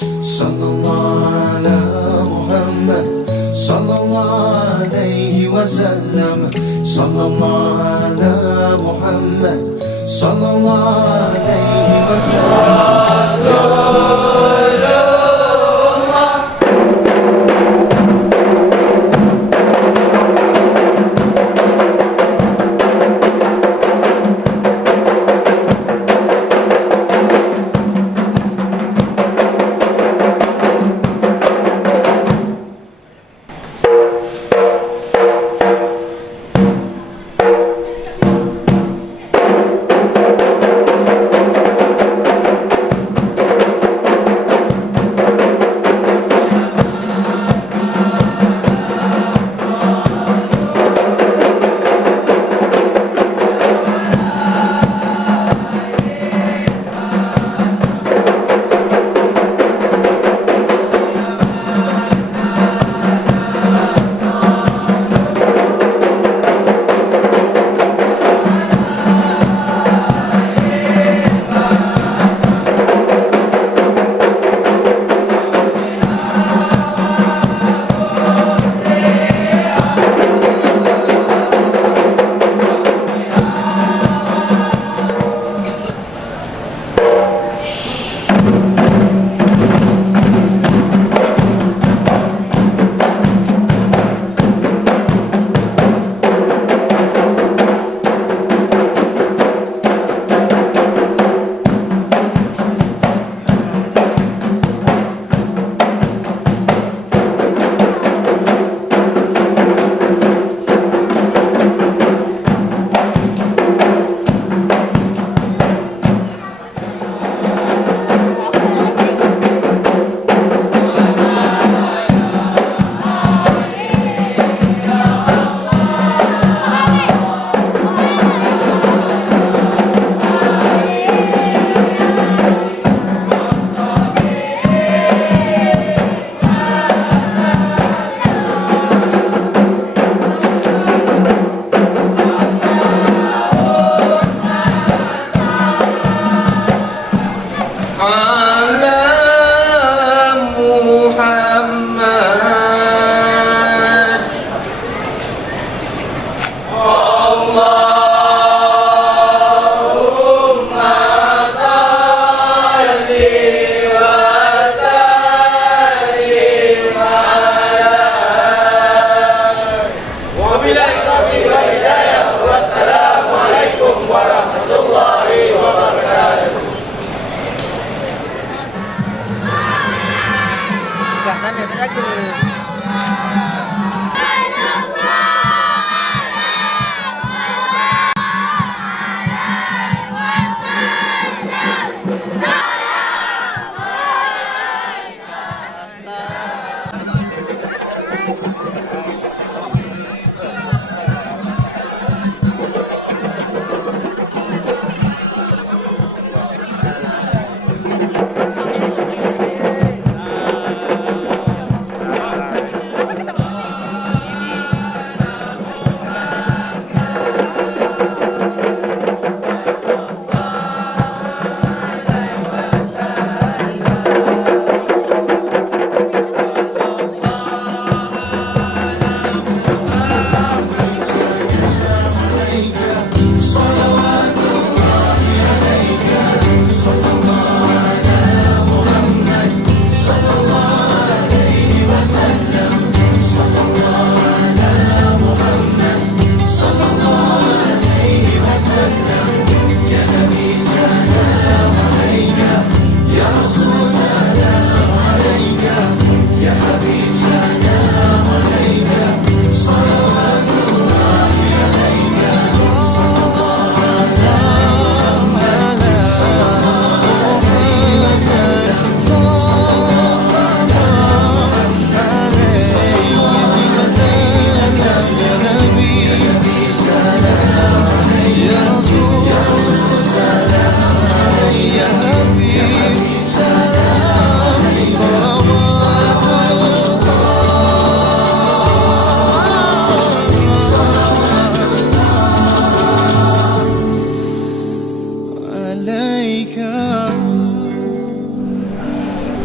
Sallallahu ala Muhammad, sallallahu alaihi wasallam. Sallallahu ala Muhammad, sallallahu alaihi wasallam.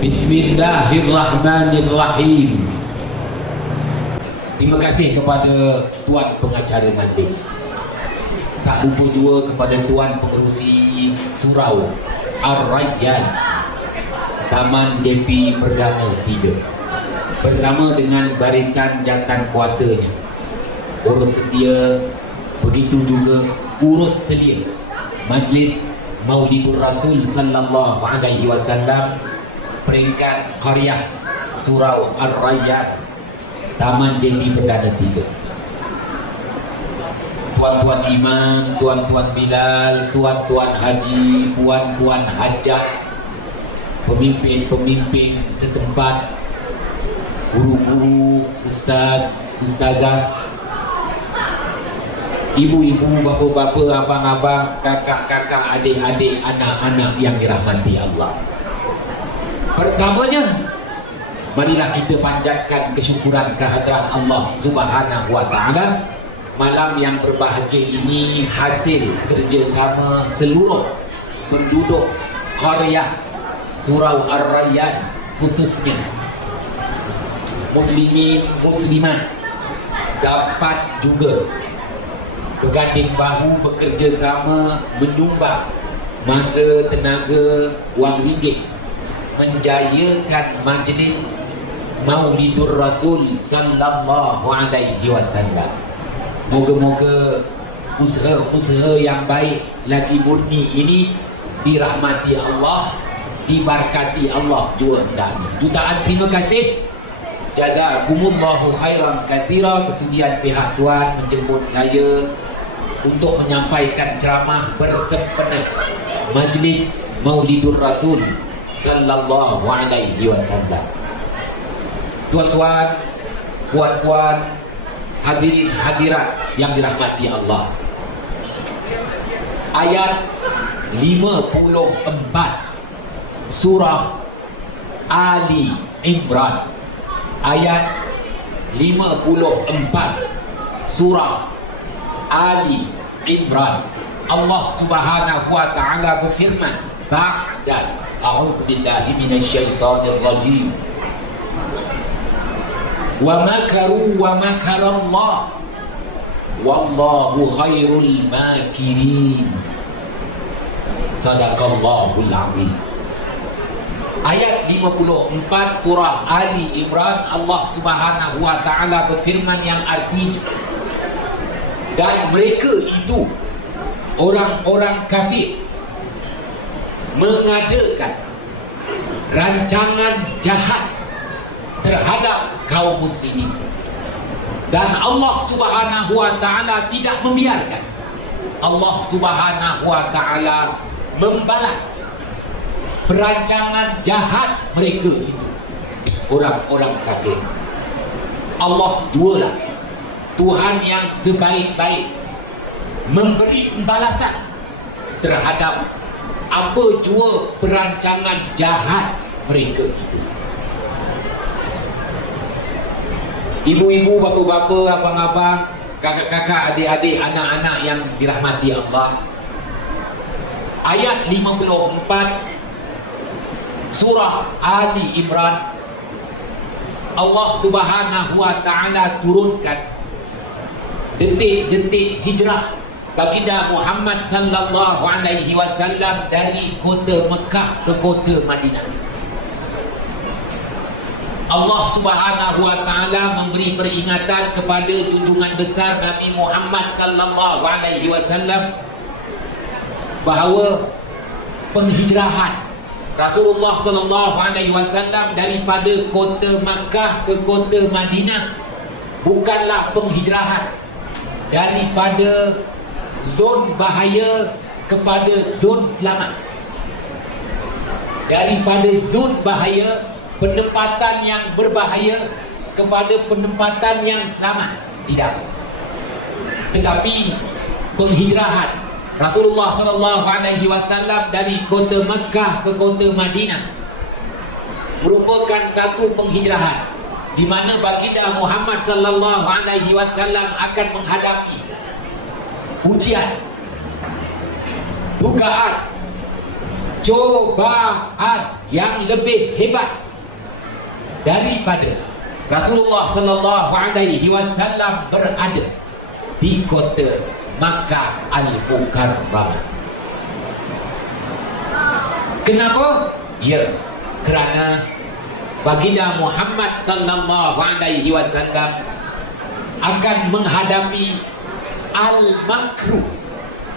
Bismillahirrahmanirrahim. Terima kasih kepada Tuan Pengacara Majlis. Tak lupa juga kepada Tuan Pengerusi Surau Ar-Rayyan Taman JP Perdana 3 bersama dengan barisan jantan kuasanya, urus setia, begitu juga urus selia Majlis Maulidur Rasul sallallahu alaihi wasallam peringkat Qaryah Surau Ar-Rayyan Taman JP Perdana 3. Tuan-tuan imam, tuan-tuan bilal, tuan-tuan haji, puan-puan hajat, pemimpin-pemimpin setempat, guru-guru, ustaz, ustazah, ibu-ibu, bapa-bapa, abang-abang, kakak-kakak, adik-adik, anak-anak yang dirahmati Allah. Pertamanya, marilah kita panjatkan kesyukuran kehadiran Allah Subhanahu wa Ta'ala. Malam yang berbahagia ini hasil kerjasama seluruh penduduk Qaryah Surau Ar-Rayyan, khususnya muslimin, muslimat, dapat juga berganding bahu bekerjasama menyumbang masa, tenaga, wang ringgit menjayakan majlis Maulidur Rasul sallallahu alaihi wasallam. Moga-moga usaha-usaha yang baik lagi murni ini dirahmati Allah, diberkati Allah juga. Jutaan terima kasih. Jazakumullahu khairan katsira kesudian pihak tuan menjemput saya untuk menyampaikan ceramah bersempena Majlis Maulidur Rasul sallallahu alaihi wasallam. Tuan-tuan, puan-puan, hadirin hadirat yang dirahmati Allah. Ayat 54 surah Ali Imran. Ayat 54 surah Ali Imran. Allah Subhanahu wa Ta'ala berfirman, ba'da a'udzu billahi minasyaitonir rajim. Wa makaru wa makarallah wallahu khairul makirin. Sadaqallahul azim. Ayat 54 surah Ali Imran, Allah Subhanahu wa Ta'ala berfirman yang artinya, dan mereka itu orang-orang kafir mengadakan rancangan jahat terhadap kaum muslimin, dan Allah Subhanahu wa Ta'ala tidak membiarkan. Allah Subhanahu wa Ta'ala membalas perancangan jahat mereka itu, orang-orang kafir. Allah jualah Tuhan yang sebaik-baik memberi pembalasan terhadap apa jua perancangan jahat mereka itu. Ibu-ibu, bapa-bapa, abang-abang, kakak-kakak, adik-adik, anak-anak yang dirahmati Allah. Ayat 54 surah Ali Imran, Allah Subhanahu wa Ta'ala turunkan detik-detik hijrah baginda Muhammad sallallahu alaihi wasallam dari kota Mekah ke kota Madinah. Allah Subhanahu wa Ta'ala memberi peringatan kepada junjungan besar Nabi Muhammad sallallahu alaihi wasallam bahawa penghijrahan Rasulullah sallallahu alaihi wasallam daripada kota Makkah ke kota Madinah bukanlah penghijrahan daripada zon bahaya kepada zon selamat, daripada zon bahaya, penempatan yang berbahaya kepada penempatan yang selamat. Tidak. Tetapi penghijrahan Rasulullah sallallahu alaihi wasallam dari kota Makkah ke kota Madinah merupakan satu penghijrahan di mana baginda Muhammad sallallahu alaihi wasallam akan menghadapi ujian, dugaan, cobaan yang lebih hebat daripada Rasulullah sallallahu alaihi wasallam berada di kota Makkah Al-Mukarramah. Kenapa? Ya, kerana baginda Muhammad sallallahu alaihi wasallam akan menghadapi al-makruh.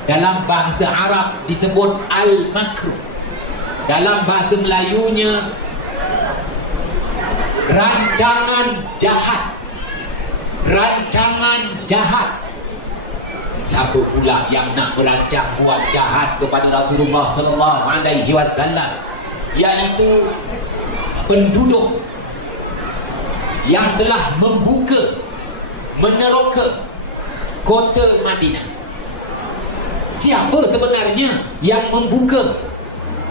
Dalam bahasa Arab disebut al-makruh. Dalam bahasa Melayunya rancangan jahat. Rancangan jahat. Siapa pula yang nak merancang buat jahat kepada Rasulullah sallallahu alaihi wasallam? Iaitu penduduk yang telah membuka, meneroka kota Madinah. Siapa sebenarnya yang membuka,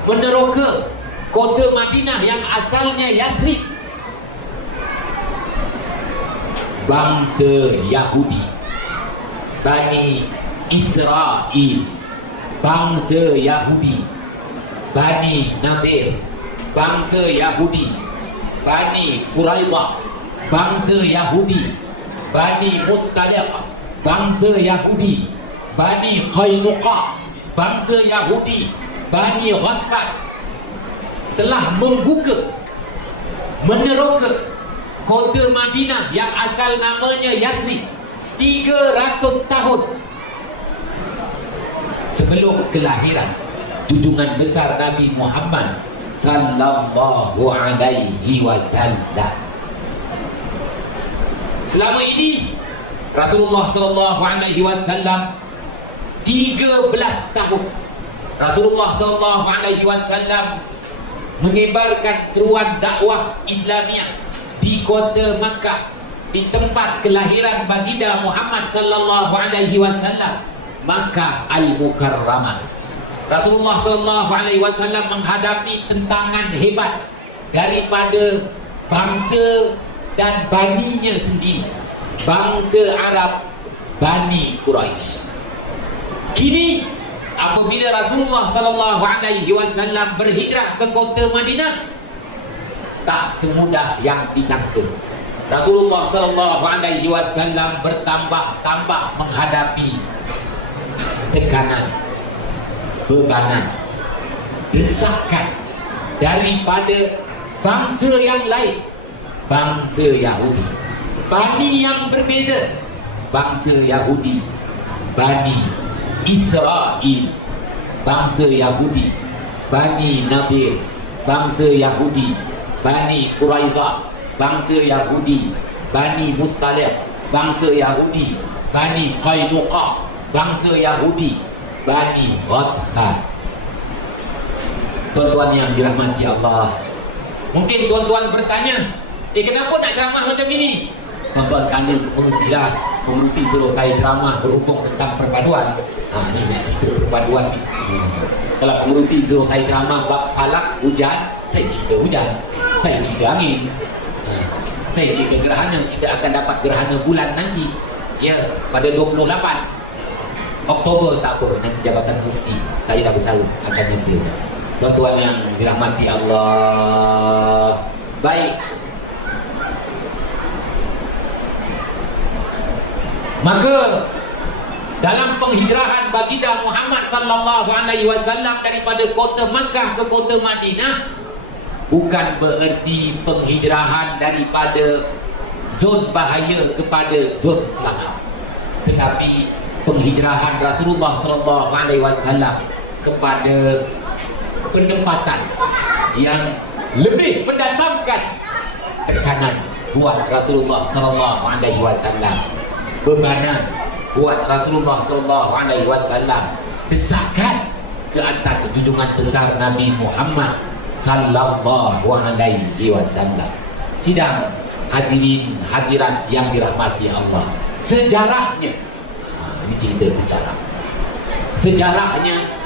meneroka kota Madinah yang asalnya Yathrib? Bangsa Yahudi, Bani Israel. Bangsa Yahudi, Bani Nadir. Bangsa Yahudi, Bani Quraidah. Bangsa Yahudi, Bani Mustaliq. Bangsa Yahudi, Bani Qainuqa. Bangsa Yahudi, Bani Ghatfan telah membuka, meneroka kota Madinah yang asal namanya Yathrib 300 tahun sebelum kelahiran junjungan besar Nabi Muhammad sallallahu alaihi wasallam. Selama ini Rasulullah sallallahu alaihi wasallam 13 tahun Rasulullah sallallahu alaihi wasallam mengibarkan seruan dakwah Islamiah di kota Makkah, di tempat kelahiran baginda Muhammad sallallahu alaihi wasallam, Makkah Al-Mukarramah. Rasulullah sallallahu alaihi wasallam menghadapi tentangan hebat daripada bangsa dan baninya sendiri, bangsa Arab, Bani Quraisy. Kini apabila Rasulullah sallallahu alaihi wasallam berhijrah ke kota Madinah, tak semudah yang disangka. Rasulullah sallallahu alaihi wasallam bertambah-tambah menghadapi tekanan, bebanan, desakan daripada bangsa yang lain, bangsa Yahudi, Bani yang berbeza, bangsa Yahudi, Bani Israel, bangsa Yahudi, Bani Nadir, bangsa Yahudi, Bani Quraidah, bangsa Yahudi, Bani Mustaliq, bangsa Yahudi, Bani Qainuqa, bangsa Yahudi, Bani Ghatfan. Tuan-tuan yang dirahmati Allah, mungkin tuan-tuan bertanya, kenapa nak ceramah macam ini? Tuan-tuan kena mengurusilah. Pengurusi suruh saya ceramah berhubung tentang perpaduan. Ni nak cerita perpaduan ni. Kalau pengurusi suruh saya ceramah bab falak hujan, saya cerita hujan. Saya cerita angin. Saya cerita gerhana. Kita akan dapat gerhana bulan nanti. Ya, pada 28 Oktober. Tak apa, nanti Jabatan Mufti saya dah bersara akan nyata. Tuan-tuan yang dirahmati Allah, baik, maka dalam penghijrahan baginda Muhammad sallallahu alaihi wasallam daripada kota Makkah ke kota Madinah bukan bererti penghijrahan daripada zon bahaya kepada zon selamat, tetapi penghijrahan Rasulullah sallallahu alaihi wasallam kepada penempatan yang lebih mendatangkan tekanan buat Rasulullah sallallahu alaihi wasallam, bebanan buat Rasulullah sallallahu alaihi wasallam, desakan ke atas junjungan besar Nabi Muhammad sallallahu alaihi wasallam. Sidang hadirin hadirat yang dirahmati Allah, sejarahnya, ini cerita sejarahnya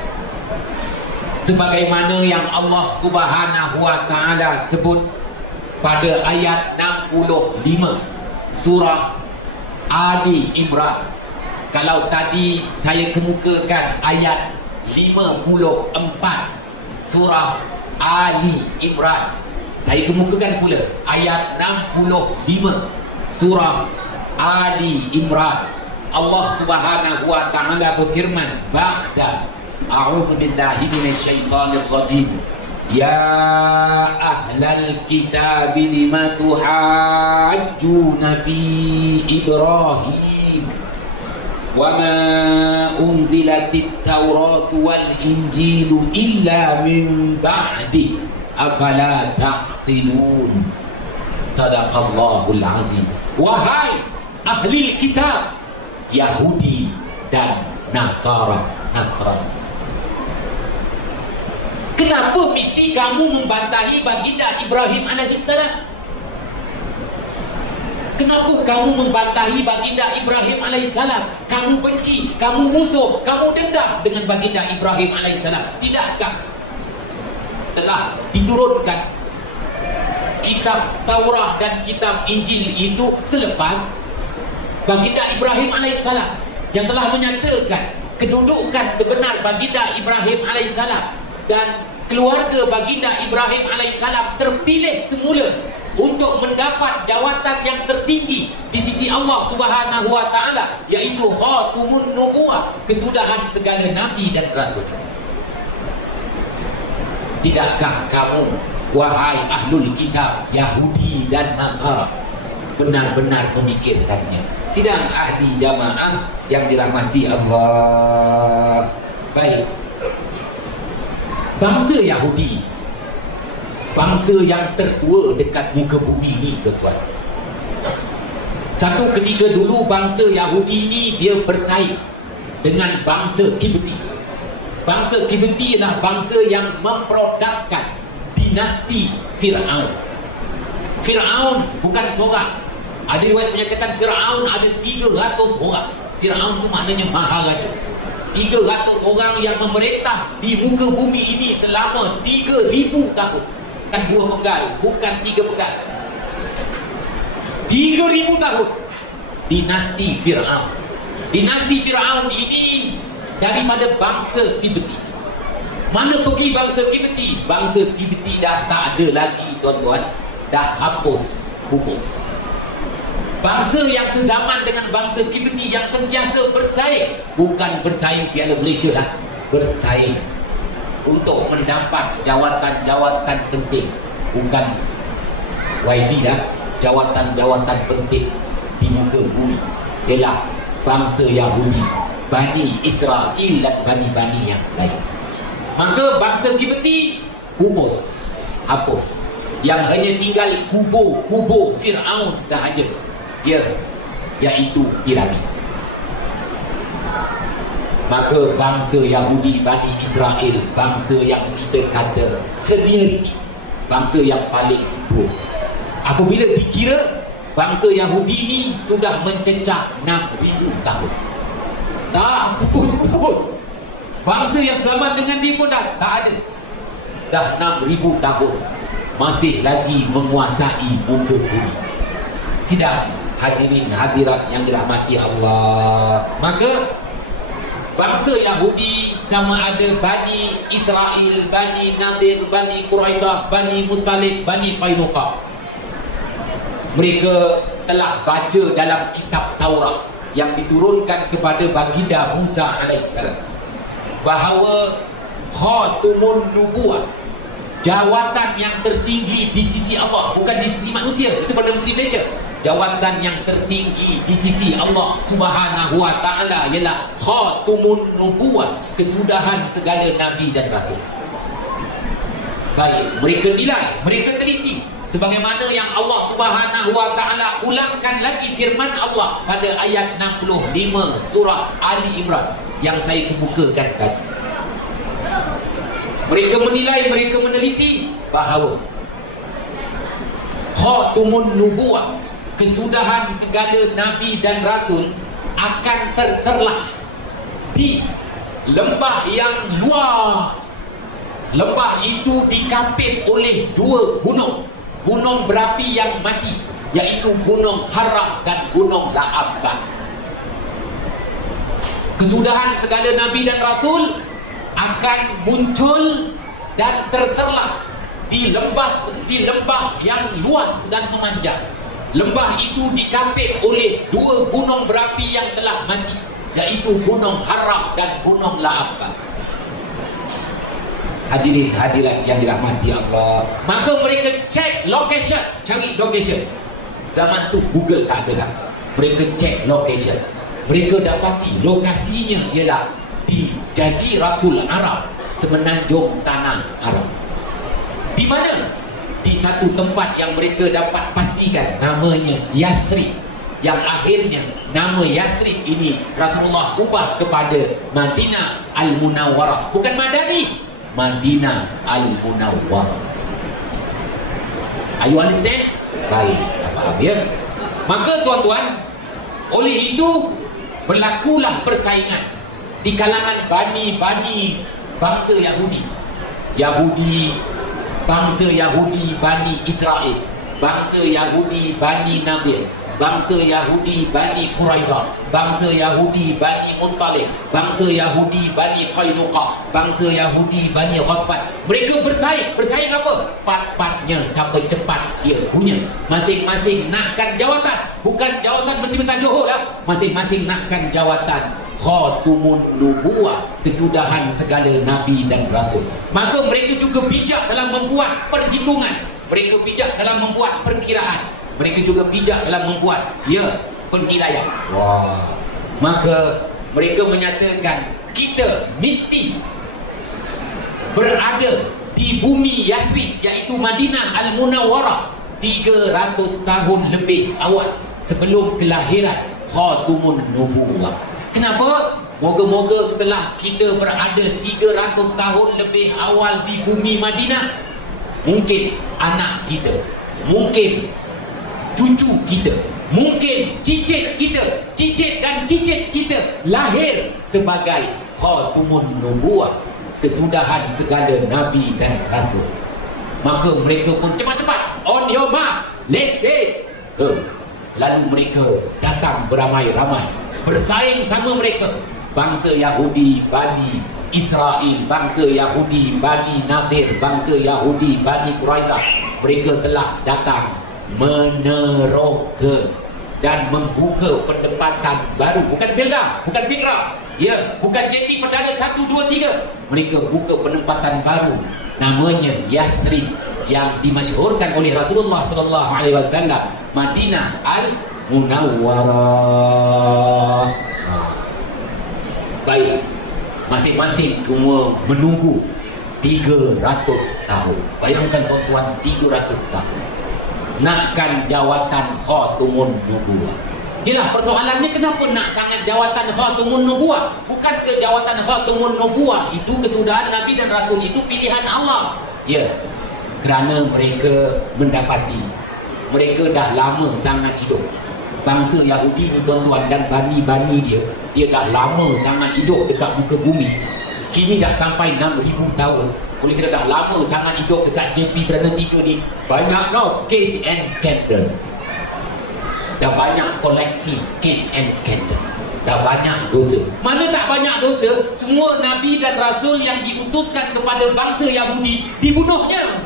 sebagaimana yang Allah Subhanahu wa taala sebut pada ayat 65 surah Ali Imran. Kalau tadi saya kemukakan ayat 54 surah Ali Imran. Saya kemukakan pula ayat 65 surah Ali Imran. Allah Subhanahu wa taala berfirman, ba'da a'udzu billahi minasyaitonir rajim. Ya ahlal kitab lima tuhajjuna fi Ibrahim wa ma unzilatit Tauratu wal Injilu illa min ba'di afala ta'qilun. Sadaqallahul azim. Wahai ahli kitab Yahudi dan Nasrani, kenapa mesti kamu membantahi baginda Ibrahim alaihissalam? Kenapa kamu membantahi baginda Ibrahim alaihissalam? Kamu benci, kamu musuh, kamu dendam dengan baginda Ibrahim alaihissalam. Tidakkah telah diturunkan kitab Taurat dan kitab Injil itu selepas baginda Ibrahim alaihissalam, yang telah menyatakan kedudukan sebenar baginda Ibrahim alaihissalam dan keluarga baginda Ibrahim alaihissalam terpilih semula untuk mendapat jawatan yang tertinggi di sisi Allah Subhanahu wa taala, yaitu khatumun nubuwah, kesudahan segala nabi dan rasul. Tidakkah kamu, wahai ahlul kitab Yahudi dan Nasara, benar-benar memikirkannya? Sidang ahli jamaah yang dirahmati Allah. Baik, bangsa Yahudi, bangsa yang tertua dekat muka bumi ni, tuan-tuan. Satu ketika dulu bangsa Yahudi ni dia bersaing dengan bangsa Kibti. Bangsa Kibti ialah bangsa yang memprodukkan dinasti Fir'aun. Fir'aun bukan seorang. Ada riwayat menyatakan Fir'aun ada 300 orang. Fir'aun tu maknanya maharaja. 300 orang yang memerintah di muka bumi ini selama 3,000 tahun. Bukan 2 penggal, bukan 3 penggal, 3,000 tahun. Dinasti Fir'aun. Dinasti Fir'aun ini daripada bangsa Kibti. Mana pergi bangsa Kibti? Bangsa Kibti dah tak ada lagi, tuan-tuan. Dah hapus, pupus. Bangsa yang sezaman dengan bangsa Kibti yang sentiasa bersaing, bukan bersaing Piala Malaysia lah, bersaing untuk mendapat jawatan-jawatan penting, bukan YB lah, jawatan-jawatan penting di muka bumi ialah bangsa Yahudi, Bani Israel dan bani-bani yang lain. Maka bangsa Kibti pupus, hapus. Yang hanya tinggal kubur Fir'aun sahaja, iaitu piramid. Maka bangsa Yahudi, Bani Israel, bangsa yang kita kata senioriti, bangsa yang paling tua. Apabila dikira, bangsa Yahudi ni sudah mencecah 6,000 tahun. Tak, pupus. Bangsa yang zaman dengan dia pun dah tak ada. Dah 6,000 tahun masih lagi menguasai muka bumi. Sidang hadirin hadirat yang dirahmati Allah. Maka bangsa Yahudi sama ada Bani Israel, Bani Nadir, Bani Quraidah, Bani Mustalik, Bani Qainuqa, mereka telah baca dalam kitab Taurat yang diturunkan kepada baginda Musa alaihissalam bahawa khatumun nubuwah, jawatan yang tertinggi di sisi Allah, bukan di sisi manusia. Itu Perdana Menteri Malaysia. Jawatan yang tertinggi di sisi Allah Subhanahu wa taala ialah khatumun nubuwah, kesudahan segala nabi dan rasul. Baik, mereka nilai, mereka teliti, sebagaimana yang Allah Subhanahu wa taala ulangkan lagi firman Allah pada ayat 65 surah Ali Imran yang saya kemukakan tadi. Mereka menilai, mereka meneliti bahawa khatumun nubuwah, kesudahan segala nabi dan rasul akan terserlah di lembah yang luas. Lembah itu dikapit oleh 2 gunung, gunung berapi yang mati, iaitu Gunung Harrah dan Gunung La'abah. Kesudahan segala nabi dan rasul akan muncul dan terserlah di lembah yang luas dan memanjang. Lembah itu dikapit oleh dua gunung berapi yang telah mati, yaitu Gunung Harrah dan Gunung La'abqa. Hadirin hadirat yang dirahmati Allah, maka mereka cek location, cari location. Zaman tu Google tak ada dah. Mereka cek location, mereka dapati lokasinya ialah di Jaziratul Arab, semenanjung tanah Arab. Di mana? Di satu tempat yang mereka dapat pastikan namanya Yathrib, yang akhirnya nama Yathrib ini Rasulullah ubah kepada Madinah Al-Munawwarah, bukan Madani, Madinah Al-Munawwarah. Are you understand? Baik, faham ya? Maka tuan-tuan, oleh itu berlakulah persaingan di kalangan bani bangsa Yahudi, bangsa Yahudi Bani Israel, bangsa Yahudi Bani Nadir, bangsa Yahudi Bani Quraizah, bangsa Yahudi Bani Mustalik, bangsa Yahudi Bani Qainuqa, bangsa Yahudi Bani Ghatfan. Mereka bersaing apa? Part-partnya sampai cepat dia punya. Masing-masing nakkan jawatan, bukan jawatan Menteri Besar Johor lah. Masing-masing nakkan jawatan Khatumun Nubuwah, kesudahan segala Nabi dan Rasul. Maka mereka juga bijak dalam membuat perhitungan, mereka bijak dalam membuat perkiraan, mereka juga bijak dalam membuat penilaian. Wah. Maka mereka menyatakan kita mesti berada di bumi Yathrib, iaitu Madinah Al-Munawwarah 300 tahun lebih awal sebelum kelahiran Khatumun Nubuwah. Kenapa? Moga-moga setelah kita berada 300 tahun lebih awal di bumi Madinah, mungkin anak kita, mungkin cucu kita, mungkin cicit kita, cicit dan cicit kita lahir sebagai Khatumun Nubuwah, kesudahan segala Nabi dan Rasul. Maka mereka pun cepat-cepat, on your mark, let's say, lalu mereka datang beramai-ramai bersaing sama mereka, bangsa Yahudi Bani Israel, bangsa Yahudi Bani Nadir, bangsa Yahudi Bani Quraizah. Mereka telah datang meneroka dan membuka pendapatan baru, bukan Filda, bukan Fikra, bukan JP Perdana 1, 2, 3. Mereka buka penempatan baru namanya Yathrib, yang dimasyhurkan oleh Rasulullah SAW, Madinah Al-Munawwarah. Baik, masing-masing semua menunggu 300 tahun. Bayangkan tuan-tuan, 300 tahun nakkan jawatan Khatumun Nubuwah. Inilah persoalannya, kenapa nak sangat jawatan Khatumun Nubuwah? Bukan ke jawatan Khatumun Nubuwah itu kesudahan Nabi dan Rasul, itu pilihan Allah. Kerana mereka mendapati mereka dah lama sangat hidup. Bangsa Yahudi ni tuan-tuan dan bani-bani dia dah lama sangat hidup dekat muka bumi. Kini dah sampai 6,000 tahun. Oleh kerana dah lama sangat hidup dekat JP Perdana 3 ni, banyak case and scandal. Dah banyak koleksi case and scandal. Dah banyak dosa. Mana tak banyak dosa, semua Nabi dan Rasul yang diutuskan kepada bangsa Yahudi dibunuhnya.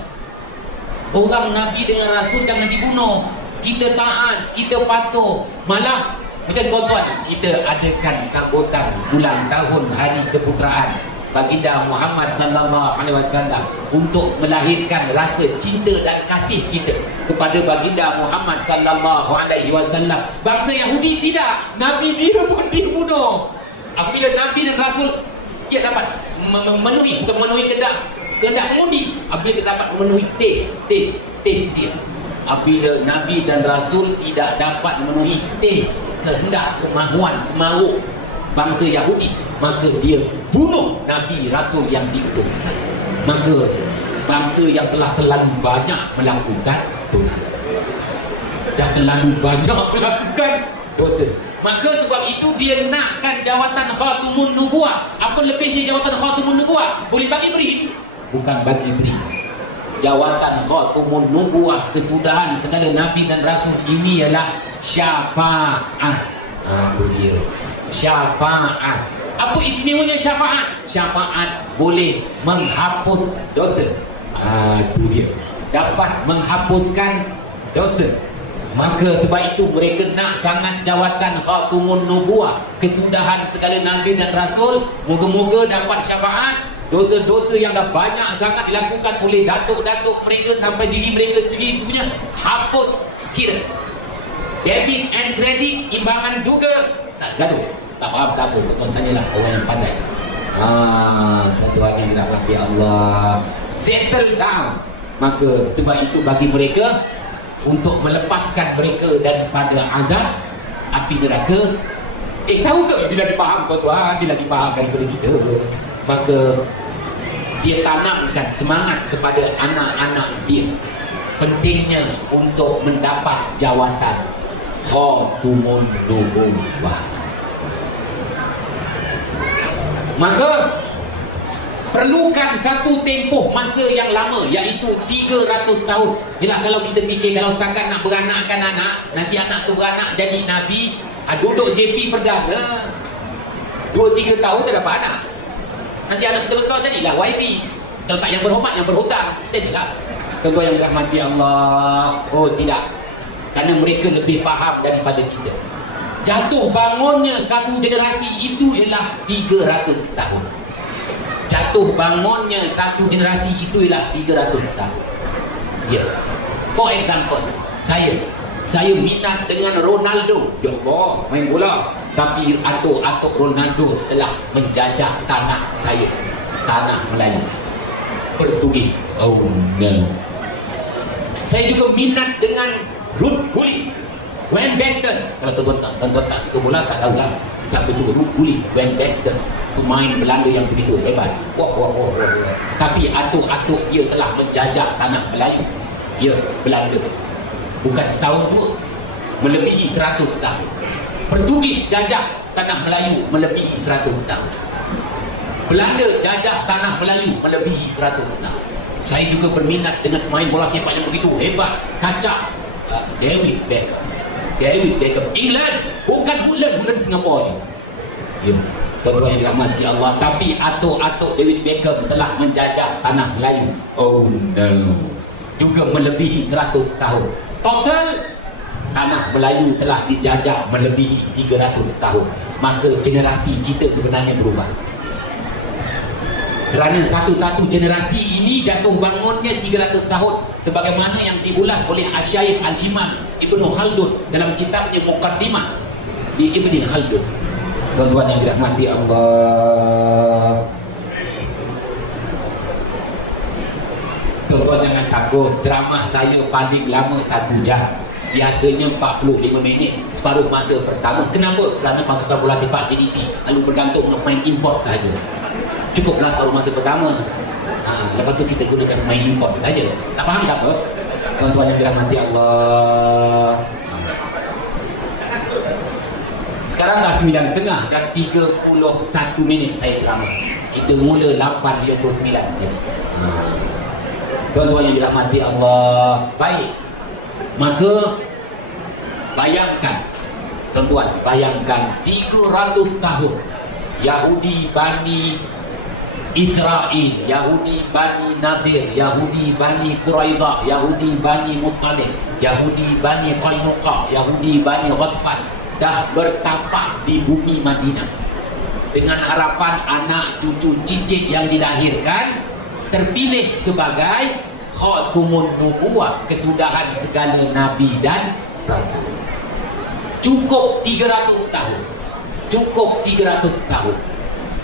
Orang Nabi dengan Rasul jangan dibunuh. Kita taat, kita patuh. Malah macam tuan-tuan, kita adakan sambutan ulang tahun Hari Keputeraan Baginda Muhammad sallallahu alaihi wasallam untuk melahirkan rasa cinta dan kasih kita kepada Baginda Muhammad sallallahu alaihi wasallam. Bangsa Yahudi tidak, Nabi dia pun dibunuh. Apabila Nabi dan Rasul dia dapat memenuhi, bukan memenuhi kehendak mengundi, apabila dia dapat memenuhi taste dia. Apabila Nabi dan Rasul tidak dapat memenuhi taste, kehendak, kemahuan bangsa Yahudi, maka dia bunuh Nabi Rasul yang diutuskan. Maka bangsa yang telah terlalu banyak melakukan dosa, dah terlalu banyak melakukan dosa, maka sebab itu dia nakkan jawatan Khatumun Nubuwah. Apa lebihnya jawatan Khatumun Nubuwah? Boleh bagi beri? Bukan bagi beri. Jawatan Khatumun Nubuwah, kesudahan segala Nabi dan Rasul ini ialah syafa'ah. Itu dia, syafa'ah. Apa istimewanya syafaat? Syafaat boleh menghapus dosa. Itu dia. Dapat menghapuskan dosa. Maka sebab itu mereka nak sangat jawatan khatumun nubuwah, kesudahan segala nabi dan rasul. Moga-moga dapat syafaat. Dosa-dosa yang dah banyak sangat dilakukan oleh datuk-datuk mereka sampai diri mereka sendiri sebenarnya hapus kira. Debit and credit, imbangan duga, tak gaduh. Tak faham tak apa, tuan tanyalah orang yang pandai. Tuan-tuan yang dirahmati Allah, settle down. Maka sebab itu bagi mereka, untuk melepaskan mereka daripada azab api neraka, tahu ke bila dipaham tuan-tuan, bila dipaham daripada kita, maka dia tanamkan semangat kepada anak-anak dia pentingnya untuk mendapat jawatan khatumun nubuwah. Maka perlukan satu tempoh masa yang lama, iaitu 300 tahun. Yelah, kalau kita fikir kalau setakat nak beranakkan anak, nanti anak tu beranak jadi Nabi, duduk JP Perdana 2-3 tahun dah dapat anak. Nanti anak kita besar jadilah YB. Kalau tak yang berhormat, yang berhutang, jadilah. Tuan-tuan yang dirahmati Allah. Oh tidak, kerana mereka lebih faham daripada kita. Jatuh bangunnya satu generasi itu ialah 300 tahun. Jatuh bangunnya satu generasi itu ialah 300 tahun. Ya. For example, saya minat dengan Ronaldo. Ya Allah, main bola. Tapi atuk-atuk Ronaldo telah menjajah tanah saya, tanah Melayu. Bertulis. Oh no. Saya juga minat dengan Ruud Gullit, Van Basten. Kalau tuan-tuan tak suka bola, tak tahulah siapa tu Ruud Gullit, Van Basten, pemain Belanda yang begitu hebat. Wah. Tapi atuk-atuk dia telah menjajah tanah Melayu. Ya, Belanda. Bukan setahun dua, melebihi 100 tahun. Portugis jajah tanah Melayu melebihi 100 tahun. Belanda jajah tanah Melayu melebihi 100 tahun. Saya juga berminat dengan pemain bola sepak yang begitu hebat, kacak, David Beckham. England, bukan bulan Singapura ni. Ya, tuan-tuan yang dirahmati Allah. Tapi atuk-atuk David Beckham telah menjajah tanah Melayu. Oh no. Juga melebihi 100 tahun. Total tanah Melayu telah dijajah melebihi 300 tahun. Maka generasi kita sebenarnya berubah. Kerana satu-satu generasi ini jatuh bangunnya 300 tahun, sebagaimana yang diulas oleh Asy-Syaikh Al-Imam Ibnu Khaldun dalam kitabnya Muqaddimah di Ibnu Khaldun. Tuan-tuan yang dirahmati Allah, tuan-tuan jangan takut, ceramah saya paling lama 1 jam. Biasanya 45 minit, separuh masa pertama. Kenapa? Kerana pasukan bola sepak JDT lalu bergantung dengan main import saja. Cukuplah separuh masa pertama. Lepas tu kita gunakan main import saja. Tak faham tak apa? Tuan-tuan yang dirahmati Allah. Sekarang dah 9.30, dah 31 minit saya ceramah. Kita mula 8.59 tadi. Tuan-tuan yang dirahmati Allah. Baik. Maka bayangkan, tuan-tuan, bayangkan 300 tahun Yahudi Bani Israel, Yahudi Bani Nadir, Yahudi Bani Quraizah, Yahudi Bani Mustalik, Yahudi Bani Qainuqa, Yahudi Bani Ghatfan dah bertapak di bumi Madinah dengan harapan anak cucu cicit yang dilahirkan terpilih sebagai khatumun nubuwah, kesudahan segala nabi dan rasul. Cukup 300 tahun. Cukup 300 tahun.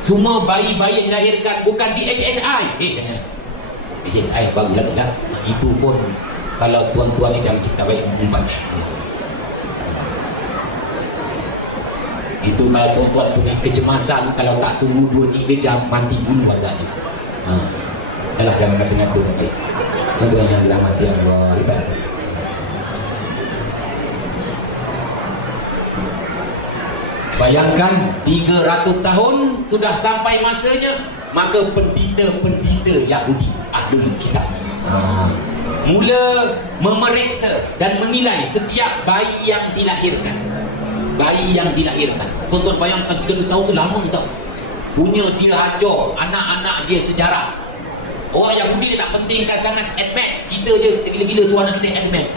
Semua bayi-bayi yang dilahirkan bukan di HSI. HSI baru lagi lah. Itu pun kalau tuan-tuan ni jangan cerita baik umpat. Itu kalau tuan-tuan punya kecemasan, kalau tak tunggu 2-3 jam mati dulu agaknya. Yalah, jangan kata-kata tak baik. Tuan-tuan yang dirahmati Allah, kita bayangkan 300 tahun sudah sampai masanya, maka pendeta-pendeta Yahudi Ahlul Kitab mula memeriksa dan menilai setiap bayi yang dilahirkan. Bayi yang dilahirkan. Tuan-tuan bayangkan 300 tahun tu lama tau. punya dia hancur anak-anak dia sejarah. Orang Yahudi dia tak pentingkan sangat admit. Kita je gila-gila suara anak kita admit.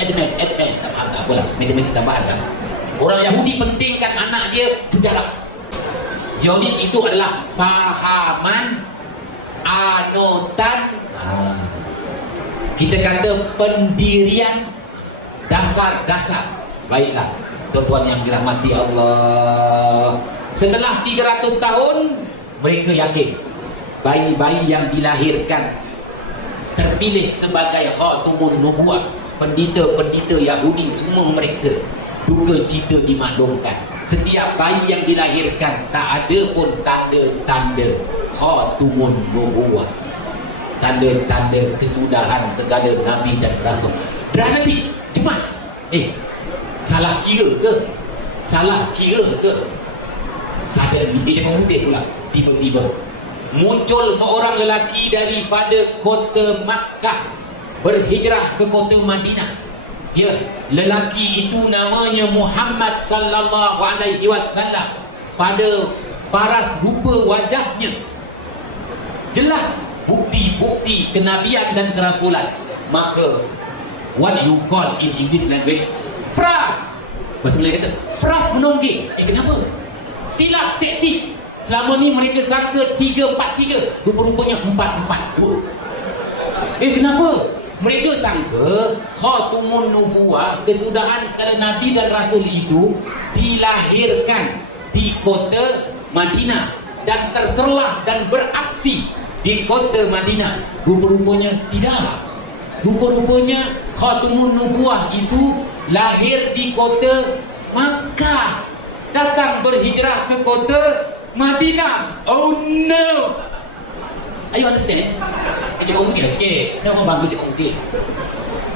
Tak faham, tak apalah, matematik tambahan lah. Orang Yahudi pentingkan anak dia sejarah. Zionis itu adalah fahaman, anotan, kita kata pendirian dasar-dasar. Baiklah tuan-tuan yang dirahmati Allah, setelah 300 tahun mereka yakin bayi-bayi yang dilahirkan terpilih sebagai khatamun nubuwah, pendeta-pendeta Yahudi semua memeriksa, duka cita dimaklumkan. Setiap bayi yang dilahirkan tak ada pun tanda-tanda khatamun nubuwah, tanda-tanda kesudahan segala nabi dan rasul. Dramatik, cemas. Salah kira ke? Suddenly, dia cakap mutih pula. Tiba-tiba muncul seorang lelaki daripada kota Makkah berhijrah ke kota Madinah. Ya, lelaki itu namanya Muhammad sallallahu alaihi wasallam. Pada paras rupa wajahnya jelas bukti-bukti kenabian dan kerasulan. Maka what you call in English language fras, bahasa Melayu kata fras menongging. Kenapa? Silap taktik. Selama ni mereka sangka 3-4-3, rupa-rupanya 4-4-2. Kenapa? Mereka sangka khatamun nubuwah, kesudahan segala nabi dan rasul itu dilahirkan di kota Madinah dan terserlah dan beraksi di kota Madinah. Rupa-rupanya tidak. Rupa-rupanya khatamun nubuwah itu lahir di kota Makkah, datang berhijrah ke kota Madinah. Oh no. Are you understand? Cakap mungkin lah sikit. Kenapa orang bangga cakap mungkin?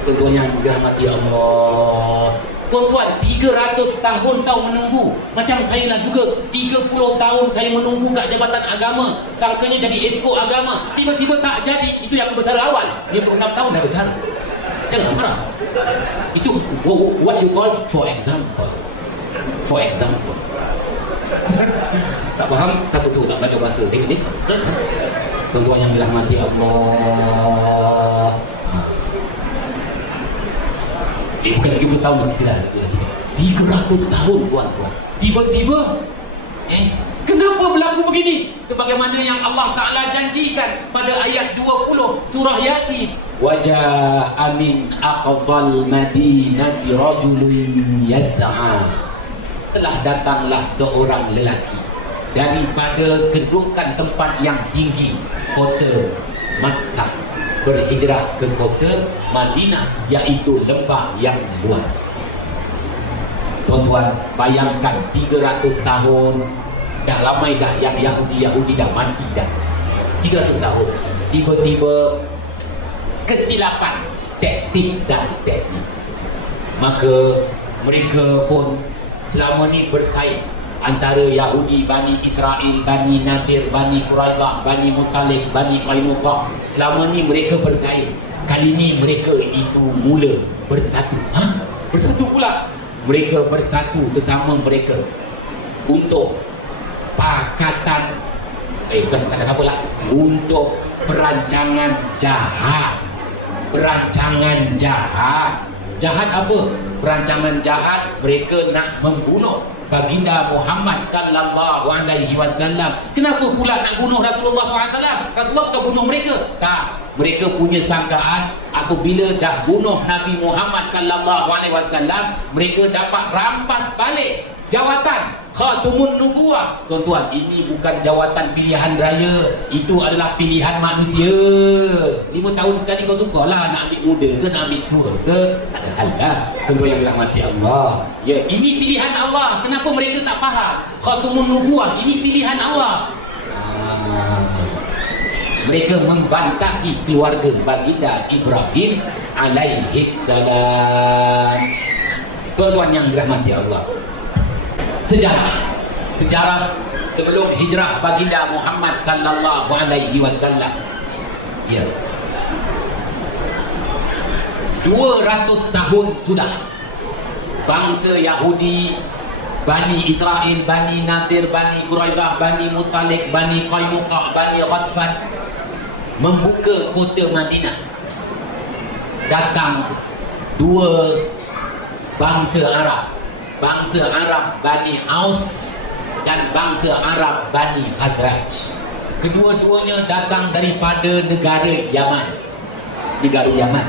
Tuan-tuan yang dirahmati Allah, tuan-tuan 300 tahun tahu menunggu. Macam saya lah juga 30 tahun saya menunggu kat Jabatan Agama, sangkanya jadi esko agama, tiba-tiba tak jadi. Itu yang besar awal. 56 tahun dah besar. Jangan marah. Itu what you call for example. Tak faham, siapa suruh tak belajar bahasa? Dia tuan-tuan yang dirahmati Allah. Bukan 30 tahun kita dah 300 tahun tuan-tuan. Tiba-tiba kenapa berlaku begini? Sebagaimana yang Allah Ta'ala janjikan pada ayat 20 surah Yasin. Waja'a min aqsal madinati rajulun yas'a. Telah datanglah seorang lelaki daripada kedudukan tempat yang tinggi kota Makkah, berhijrah ke kota Madinah, iaitu lembah yang luas. Tuan-tuan, bayangkan 300 tahun dah ramai dah yang Yahudi dah mati dah. 300 tahun tiba-tiba kesilapan taktik dan teknik. Maka mereka pun selama ni bersaing antara Yahudi, Bani Israel, Bani Nadir, Bani Quraizah, Bani Mustalik, Bani Qainuqa. Selama ni mereka bersaing. Kali ni mereka itu mula bersatu. Bersatu pula. Mereka bersatu sesama mereka untuk pakatan, bukan pakatan apa lah, untuk perancangan jahat. Perancangan jahat. Jahat apa? Perancangan jahat mereka nak membunuh baginda Muhammad sallallahu alaihi wasallam. Kenapa pula nak bunuh Rasulullah SAW? Rasulullah bukan bunuh mereka. Tak. Mereka punya sangkaan apabila dah bunuh Nabi Muhammad sallallahu alaihi wasallam, mereka dapat rampas balik jawatan khatamun nubuwah. Tuan-tuan, ini bukan jawatan pilihan raya, itu adalah pilihan manusia. 5 tahun sekali kau tukar lah, nak ambil muda ke nak ambil tua ke, tak ada hal lah. Tuan-tuan yang dirahmati Allah, ya, ini pilihan Allah. Kenapa mereka tak faham? Khatamun nubuwah ini pilihan Allah. Mereka membantahi keluarga baginda Ibrahim alaihi salam. Tuan-tuan yang dirahmati Allah, sejarah sebelum hijrah baginda Muhammad sallallahu alaihi wasallam, ya, 200 tahun sudah bangsa Yahudi Bani Israel, Bani Nadir, Bani Quraizah, Bani Mustalik, Bani Qainuqa, Bani Ghatfan membuka kota Madinah. Datang dua bangsa Arab, bangsa Arab Bani Aus dan bangsa Arab Bani Khazraj. Kedua-duanya datang daripada negara Yaman. Negara Yaman.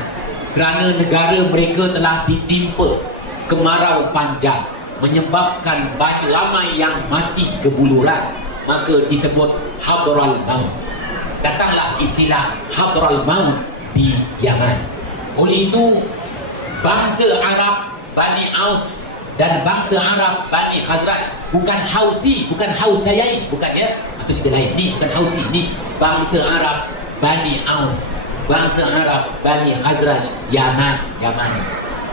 Kerana negara mereka telah ditimpa kemarau panjang, menyebabkan banyak ramai yang mati kebuluran, maka disebut Hadral Maut. Datanglah istilah Hadral Maut di Yaman. Oleh itu, bangsa Arab Bani Aus dan bangsa Arab Bani Khazraj, bukan Hausi, bukan Hausayai, bukan ya, atau cerita lain. Ni bukan Hausi, ni bangsa Arab Bani Aus, bangsa Arab Bani Khazraj, Yamani.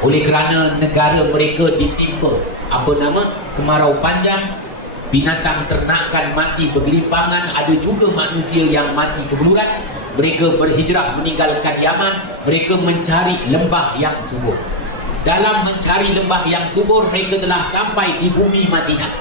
Oleh kerana negara mereka ditimpa apa nama, kemarau panjang, binatang ternakan mati bergelimpangan, ada juga manusia yang mati kebeluran, mereka berhijrah meninggalkan Yaman, mereka mencari lembah yang subur. Dalam mencari lembah yang subur, mereka telah sampai di bumi Madinah,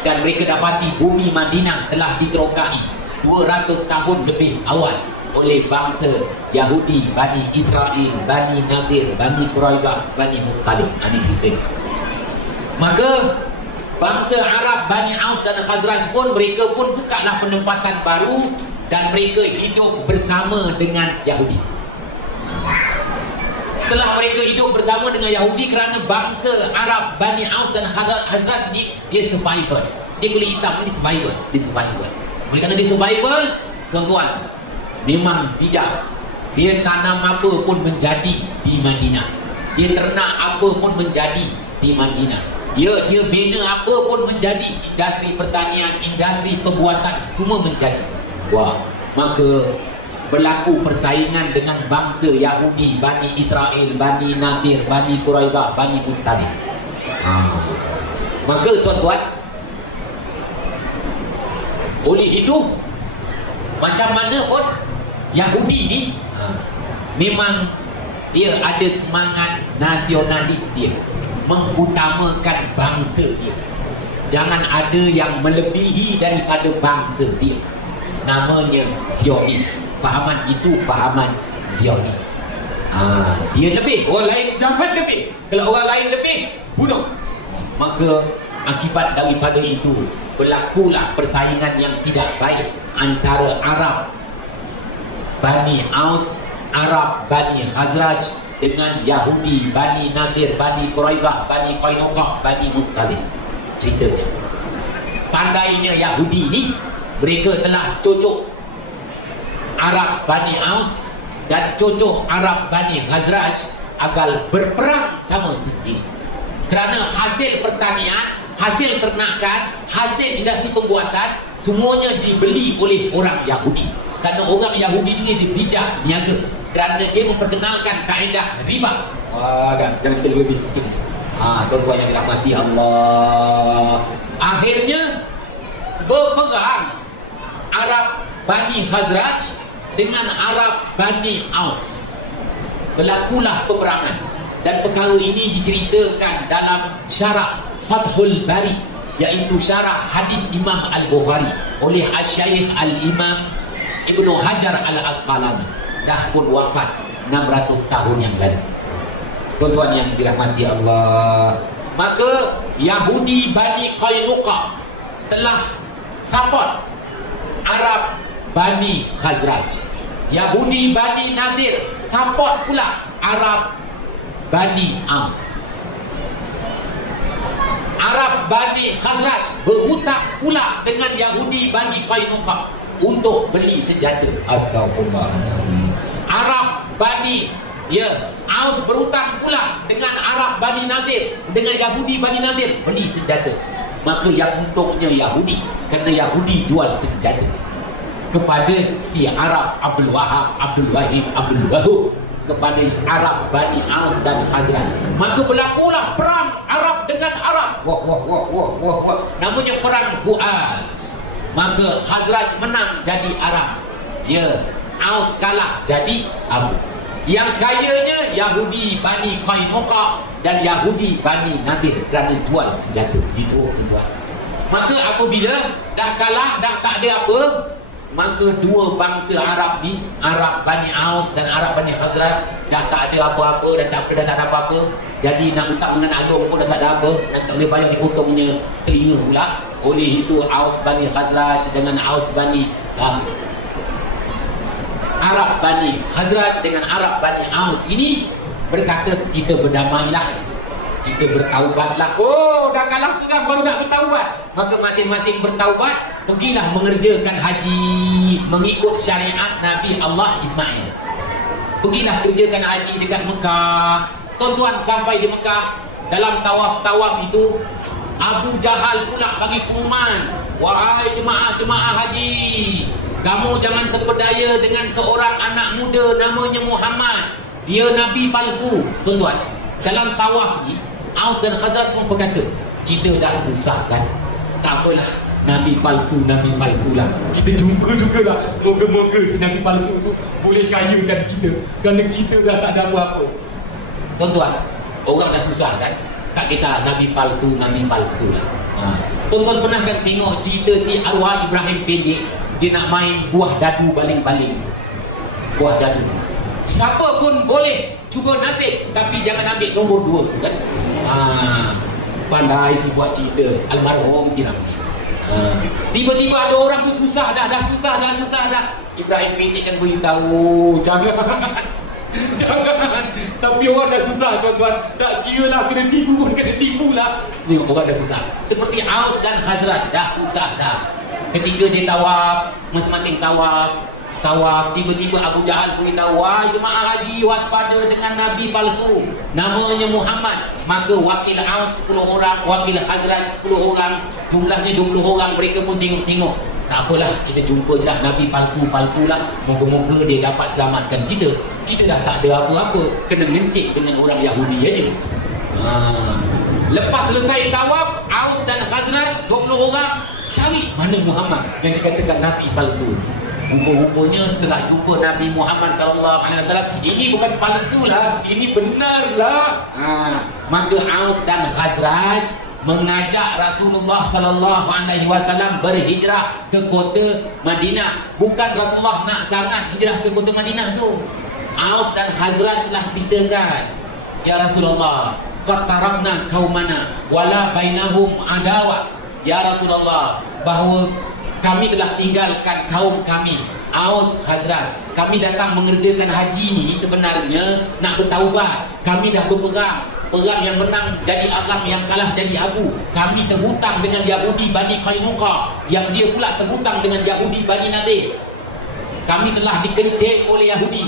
dan mereka dapati bumi Madinah telah diterokai 200 tahun lebih awal oleh bangsa Yahudi, Bani Israel, Bani Nadir, Bani Quraizah, Bani Mustalik. Ini ceritanya. Maka bangsa Arab Bani Aus dan Khazraj pun, mereka pun bukalah penempatan baru dan mereka hidup bersama dengan Yahudi. Setelah mereka hidup bersama dengan Yahudi, kerana bangsa Arab Bani Aus dan Khazraj ni dia survival. Dia kulit hitam ni survival. Dia survival. Oleh kerana dia survival, tuan-tuan, memang bijak. Dia tanam apa pun menjadi di Madinah. Dia ternak apa pun menjadi di Madinah. Dia bina apa pun menjadi. Industri pertanian, industri pembuatan, semua menjadi. Wah, maka berlaku persaingan dengan bangsa Yahudi, Bani Israel, Bani Nadir, Bani Quraizah, Bani Mustalik. Maka tuan-tuan, oleh itu, macam mana pun Yahudi ni memang dia ada semangat nasionalis dia, mengutamakan bangsa dia. Jangan ada yang melebihi daripada bangsa dia. Namanya Zionis. Fahaman itu fahaman Zionis. Dia lebih, orang lain jangan lebih. Kalau orang lain lebih, bunuh. Maka akibat daripada itu berlakulah persaingan yang tidak baik antara Arab Bani Aus, Arab Bani Khazraj dengan Yahudi Bani Nadir, Bani Quraizah, Bani Qainuqa, Bani Mustalik. Ceritanya, pandainya Yahudi ni, mereka telah cocok Arab Bani Aus dan cocok Arab Bani Khazraj agar berperang sama sendiri. Kerana hasil pertanian, hasil ternakan, hasil industri pembuatan, semuanya dibeli oleh orang Yahudi. Kerana orang Yahudi ini dia bijak niaga, kerana dia memperkenalkan kaedah riba. Jangan kita lebih sikit. Tuan-tuan yang dirahmati Allah, akhirnya berperang Arab Bani Khazraj dengan Arab Bani Aus. Berlakulah peperangan, dan perkara ini diceritakan dalam syarah Fathul Bari, iaitu syarah hadis Imam Al-Bukhari oleh Al-Syaikh Al-Imam Ibnu Hajar Al-Asqalani. Dah pun wafat 600 tahun yang lalu. Tuan-tuan yang dirahmati Allah, maka Yahudi Bani Qainuqa telah support Arab Bani Khazraj. Yahudi Bani Nadir support pula Arab Bani Aus. Arab Bani Khazraj berhutang pula dengan Yahudi Bani Qainuqa untuk beli senjata. Astagfirullahaladzim. Arab Bani Aus berhutang pula dengan Arab Bani Nadir, dengan Yahudi Bani Nadir beli senjata. Maka yang untungnya Yahudi, kerana Yahudi jual senjata kepada si Arab Abdul Wahab, Abdul Wahid, Abdul Wahub, kepada Arab Bani Aus dan Khazraj. Maka berlakulah perang Arab dengan Arab. Wah. Namanya perang Bu'ad. Maka Khazraj menang jadi Arab. Aus kalah jadi Arab. Yang kayanya Yahudi Bani Qainuqa dan Yahudi Bani Nadir kerana jual senjata. Itu tuan-tuan. Maka apabila dah kalah, dah tak ada apa, maka dua bangsa Arab ni, Arab Bani Aus dan Arab Bani Khazraj, dah tak ada apa-apa dan dah tak ada apa-apa. Jadi nak hutang dengan Alung pun dah tak ada apa, dan tak boleh bayar dipotongnya telinga pula. Oleh itu Aus Bani Khazraj dengan Aus Bani Arab Bani Khazraj dengan Arab Bani Aus ini berkata, kita berdamailah, kita bertaubatlah. Oh, dah kalah perang baru nak bertaubat. Maka masing-masing bertaubat, pergilah mengerjakan haji mengikut syariat Nabi Allah Ismail. Pergilah kerjakan haji dekat Mekah. Tuan-tuan, sampai di Mekah, dalam tawaf-tawaf itu Abu Jahal pula bagi pengumuman, wahai jemaah-jemaah haji, kamu jangan terpedaya dengan seorang anak muda namanya Muhammad. Dia Nabi palsu. Tuan-tuan, dalam tawaf ni Aus dan Khazraj pun berkata, kita dah susah kan, tak apalah, Nabi palsu lah, kita jumpa jugalah. Moga-moga si Nabi palsu tu boleh kayakan kita, kerana kita dah tak ada apa-apa. Tuan-tuan, orang dah susah kan, tak kisah Nabi palsu lah. Tuan-tuan pernah kan tengok cerita si arwah Ibrahim pendek, dia nak main buah dadu baling-baling. Buah dadu, siapa pun boleh cuba nasib, tapi jangan ambil nombor 2 tu kan. Pandai si buat cerita almarhum Ibrahim. Tiba-tiba ada orang tu susah dah. Ibrahim pendek kan beritahu, jangan jangan. Tapi orang dah susah tuan-tuan, tak kira lah, kena tipu pun kena tipu lah. Ni orang dah susah. Seperti Aus dan Khazraj dah susah dah. Ketika dia tawaf, masing-masing tawaf, tiba-tiba Abu Jahal beritahu, wahai jemaah haji, waspada dengan Nabi palsu namanya Muhammad. Maka wakil Aus 10 orang, wakil Khazraj 10 orang, jumlahnya 20 orang. Mereka pun tengok-tengok, tak apalah, kita jumpa je lah Nabi palsu lah, moga-moga dia dapat selamatkan kita. Kita dah tak ada apa-apa, kena ngencik dengan orang Yahudi aja. Lepas selesai tawaf, Aus dan Khazraj 20 orang cari mana Muhammad yang dikatakan Nabi palsu. Rupa-rupanya setelah jumpa Nabi Muhammad SAW, ini bukan palsu lah, ini benar lah. Maka Aus dan Khazraj mengajak Rasulullah SAW berhijrah ke kota Madinah. Bukan Rasulullah nak sangat hijrah ke kota Madinah tu. Aus dan Khazraj telah ceritakan, ya Rasulullah, qad tarakna qaumana wala bainahum adawah. Ya Rasulullah, bahawa kami telah tinggalkan kaum kami, Aus, Khazraj. Kami datang mengerjakan haji ni sebenarnya nak bertaubat. Kami dah berperang, perang yang menang jadi Aram, yang kalah jadi Abu. Kami terhutang dengan Yahudi Bani Qainuqa, yang dia pula terhutang dengan Yahudi Bani Nadir. Kami telah dikencing oleh Yahudi,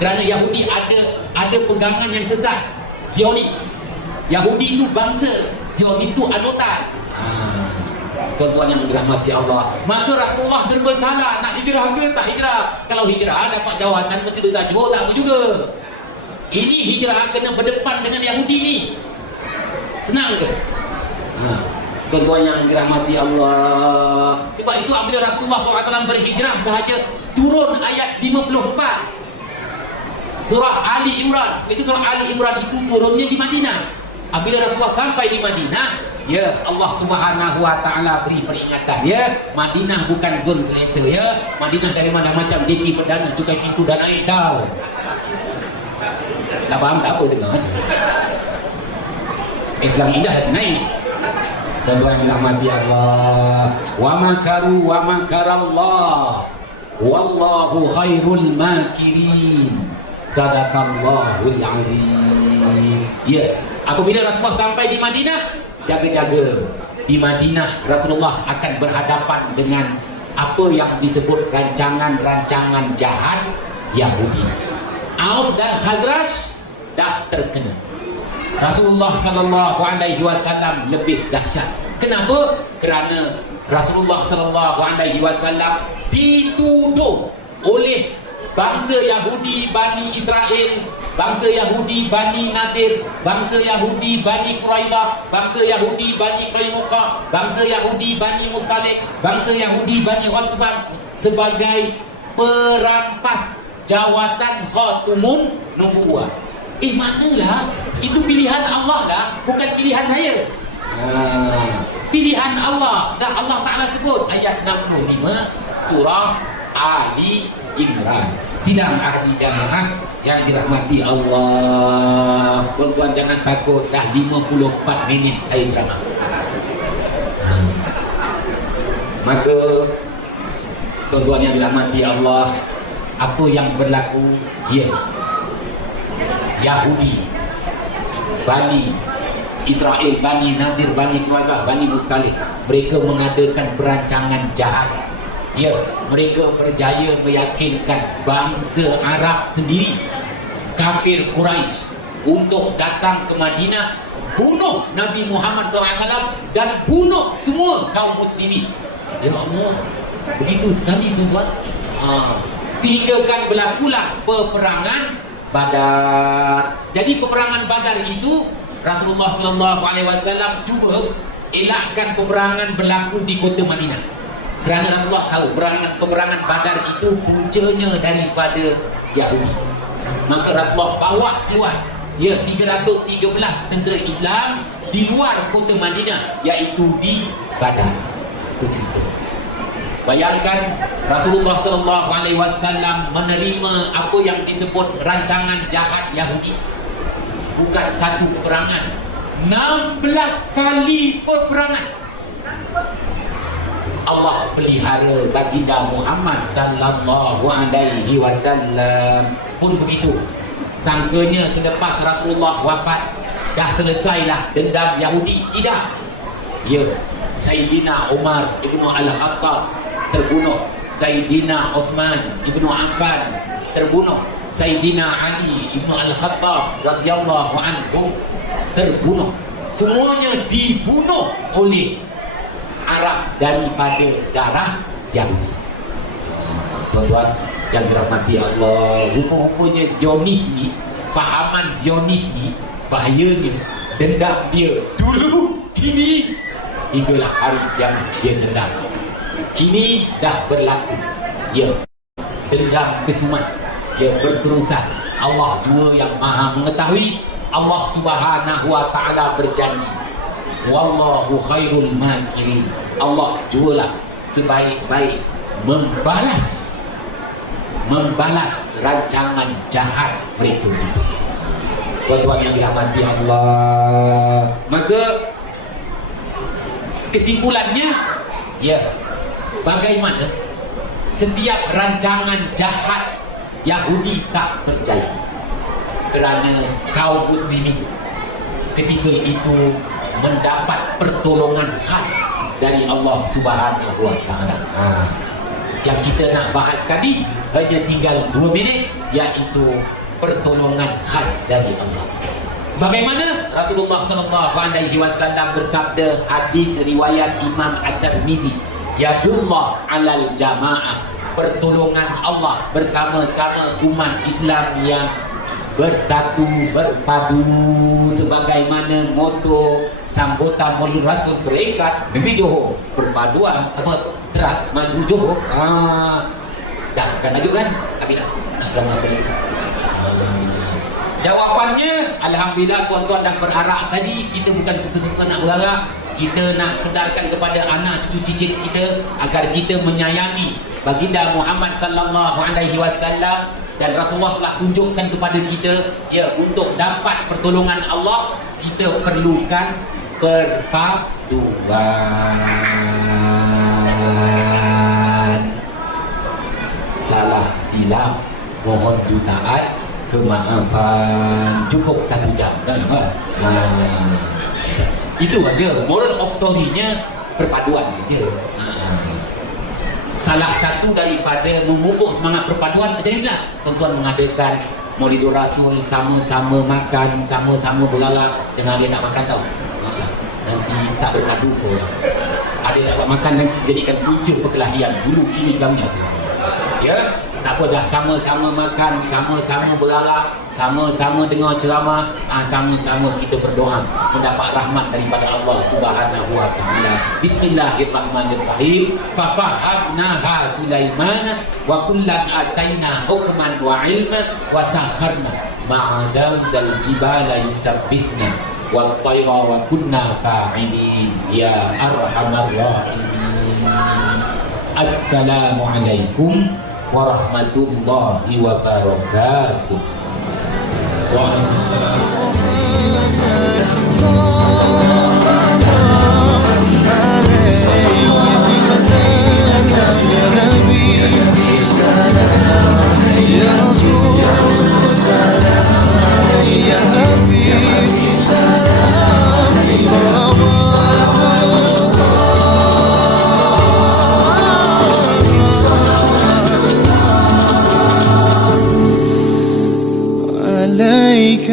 kerana Yahudi ada pegangan yang sesat, Zionis. Yahudi itu bangsa, Zionis itu anutan. Tuan-tuan yang dirahmati Allah, maka Rasulullah serba salah, nak hijrah ke tak hijrah. Kalau hijrah dapat jawatan Menteri Besar Johor, tak apa juga. Ini hijrah kena berdepan dengan Yahudi ni, senang ke? Tuan-tuan yang dirahmati Allah, sebab itu apabila Rasulullah SAW berhijrah sahaja, turun ayat 54 surah Ali Imran. Sebab itu surah Ali Imran itu turunnya di Madinah. Apabila Rasulullah sampai di Madinah, ya Allah Subhanahu wa taala beri peringatan, ya, Madinah bukan zon selesa, ya. Madinah dari mana macam JP Perdana, cukai pintu dah naik tau. Tak faham tak apa, dengar aja. Islam indah dah naik. Tuan-tuan yang dirahmati Allah, wa makaru wa makarallah wallahu khairul makirin. Sadaqallahul azim. Ya, apabila Rasulullah sampai di Madinah, jaga-jaga. Di Madinah Rasulullah akan berhadapan dengan apa yang disebut rancangan-rancangan jahat Yahudi. Aus dan Khazraj dah terkena. Rasulullah SAW lebih dahsyat. Kenapa? Kerana Rasulullah SAW dituduh oleh bangsa Yahudi Bani Israel, bangsa Yahudi Bani Nadir, bangsa Yahudi Bani Quraidah, bangsa Yahudi Bani Qainuqa, bangsa Yahudi Bani Mustalik, bangsa Yahudi Bani Utbah sebagai perampas jawatan khatamun nubuwah. Manalah, itu pilihan Allah dah, bukan pilihan saya. Pilihan Allah. Dan Allah Ta'ala sebut ayat 65 surah Ali Imran. Sidang ahli jamaah yang dirahmati Allah, tuan-tuan jangan takut, dah 54 minit saya ceramah. Maka tuan-tuan yang dirahmati Allah, apa yang berlaku? Ya, Yahudi, Bani Israel, Bani Nadir, Bani Quraidah, Bani Mustalik, mereka mengadakan perancangan jahat. Ya, mereka berjaya meyakinkan bangsa Arab sendiri, kafir Quraisy, untuk datang ke Madinah, bunuh Nabi Muhammad SAW dan bunuh semua kaum muslimin. Ya Allah, begitu sekali tuan-tuan. Sehingga kan berlakulah peperangan Badar. Jadi peperangan Badar itu Rasulullah SAW cuba elakkan peperangan berlaku di kota Madinah. Kerana Rasulullah tahu peperangan Badar itu puncanya daripada Yahudi. Maka Rasulullah bawa keluar 313 tentera Islam di luar kota Madinah, iaitu di Badar. Itu cerita. Bayangkan Rasulullah SAW menerima apa yang disebut rancangan jahat Yahudi. Bukan satu peperangan, 16 kali peperangan. Allah pelihara baginda Muhammad sallallahu alaihi wasallam pun begitu. Sangkanya selepas Rasulullah wafat dah selesailah dendam Yahudi. Tidak. Ya, Sayyidina Umar ibnu Al-Khattab terbunuh, Sayyidina Utsman ibnu Affan terbunuh, Sayyidina Ali ibnu Al-Khattab radhiyallahu anhu terbunuh. Semuanya dibunuh oleh Arab daripada darah Yahudi. Tuan-tuan yang dirahmati Allah, rupa-rupanya Zionis ni, fahaman Zionis ni bahayanya. Dendam dia dulu, kini, hinggalah hari yang dia dendam. Kini dah berlaku. Ya, dendam kesumat, ya, berterusan. Allah jua yang maha mengetahui. Allah Subhanahu wa ta'ala berjanji, wallahu khairul makirin. Allah jualah sebaik-baik membalas rancangan jahat mereka. Tuan-tuan yang dirahmati Allah, maka kesimpulannya, ya, bagaimana setiap rancangan jahat Yahudi tak berjaya kerana kaum muslimin ketika itu mendapat pertolongan khas dari Allah Subhanahu wa ta'ala. Yang kita nak bahas tadi hanya tinggal 2 minit, iaitu pertolongan khas dari Allah. Bagaimana Rasulullah SAW bersabda, hadis riwayat Imam At-Tirmizi, yadullah alal jamaah, pertolongan Allah bersama-sama umat Islam yang bersatu, berpadu, sebagaimana moto sambutan Maulid Rasul berikat negeri Johor, perpaduan apa teras maju Johor. Dah maju kan? Tapi dah ceramah apa ni? Jawapannya, alhamdulillah tuan-tuan dah berarak tadi. Kita bukan suka-suka nak berarak, kita nak sedarkan kepada anak cucu cicit kita agar kita menyayangi baginda Muhammad sallallahu alaihi wasallam. Dan Rasulullah telah tunjukkan kepada kita, ya, untuk dapat pertolongan Allah kita perlukan perpaduan. Salah silap mohon jutaan kemaafan. Cukup 1 jam kan? Itu aja moral of story-nya, perpaduan aja. Salah satu daripada memupuk semangat perpaduan macam inilah tuan-tuan mengadakan Maulidur Rasul, sama-sama makan, sama-sama berlarak. Dengan dia tak makan tau, nanti tak berpadu pun. Ada tak makan nanti jadikan punca perkelahian dulu, kini, selamanya. Ya, tak apa dah, sama-sama makan, sama-sama berarak, sama-sama dengar ceramah, sama-sama kita berdoa mendapat rahmat daripada Allah Subhanahu wa taala. Bismillahirrahmanirrahim. Fa fahamnaha Sulaiman wa kullan ataina hukman wa ilman wa sakharna ma'a Daudal jibala yusabbihna wa tayra wa kunna fa'ilin ya arhamar rahimin. Assalamualaikum warahmatullahi wabarakatuh. عليك